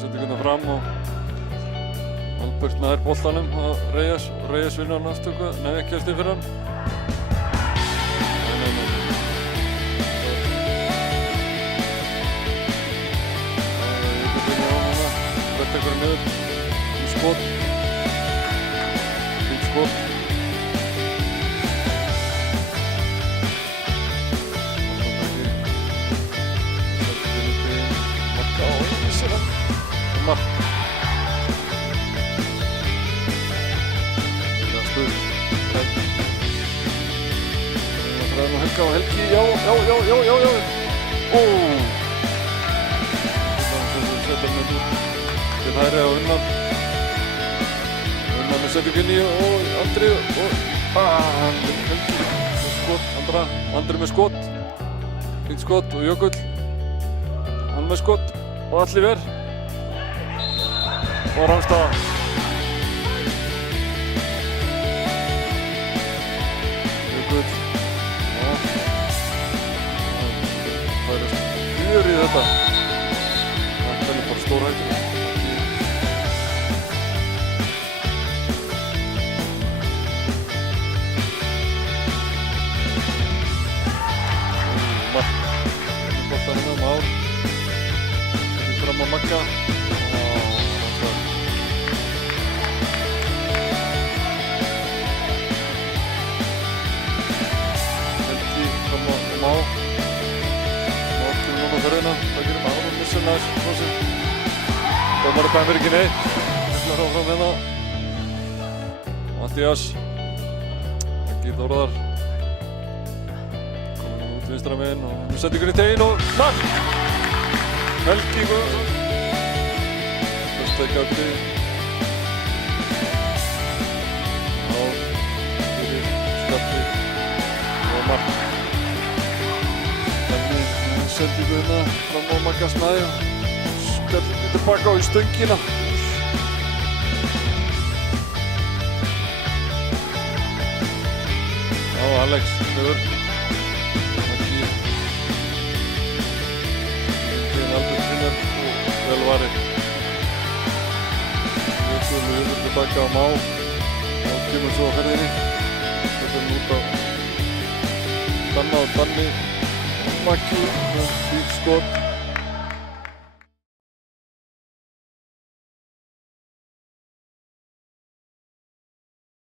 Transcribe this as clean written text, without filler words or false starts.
sendinguna fram og Albert nær boltanum á Reyes og Reyes vinnur hann aftur, nei ekki eftir fyrir hann. Nei. Ég get vinnur á hana, Brett tekur hann niður, skot. Fínt skot. Mark. Það stuð. Það er nú Helga og Helgi, já. Ó! Það setja hann út til hægri á Unnar. Unnar með setjum inn í og Andri og Helgi með skot, Andri með skot. Fínt skot og Jökull. Hann með skot og Alliver. Og Rangstad. Jökull. Já. Það færast fjör í þetta. Það er bara stórhættur. Mark. Boltanum með Már. Þetta fram á Magga. Má kemur núna ferðina, það gerir Már og missir nær frá sig. Dómari dæmir ekki neitt, ætlar áfram hérna. Mattías, ekki Þórðar. Kominn út vinstra megin og við setjum ykkur í teginn og mark! Helgi Guðmundsson. Fyrsta í Gabri. Már fyrir Skapti og mark. Sendingu hérna fram á Magga Snæ og spjallum tilbaka í stöngina. Já, Alex hefur Maggi Myndin Albert Brynjar og vel varið. Jökull tilbaka á Má og kemur svo á ferðinni. Þetta út á Danna og Danni. Maggi, fínt skot.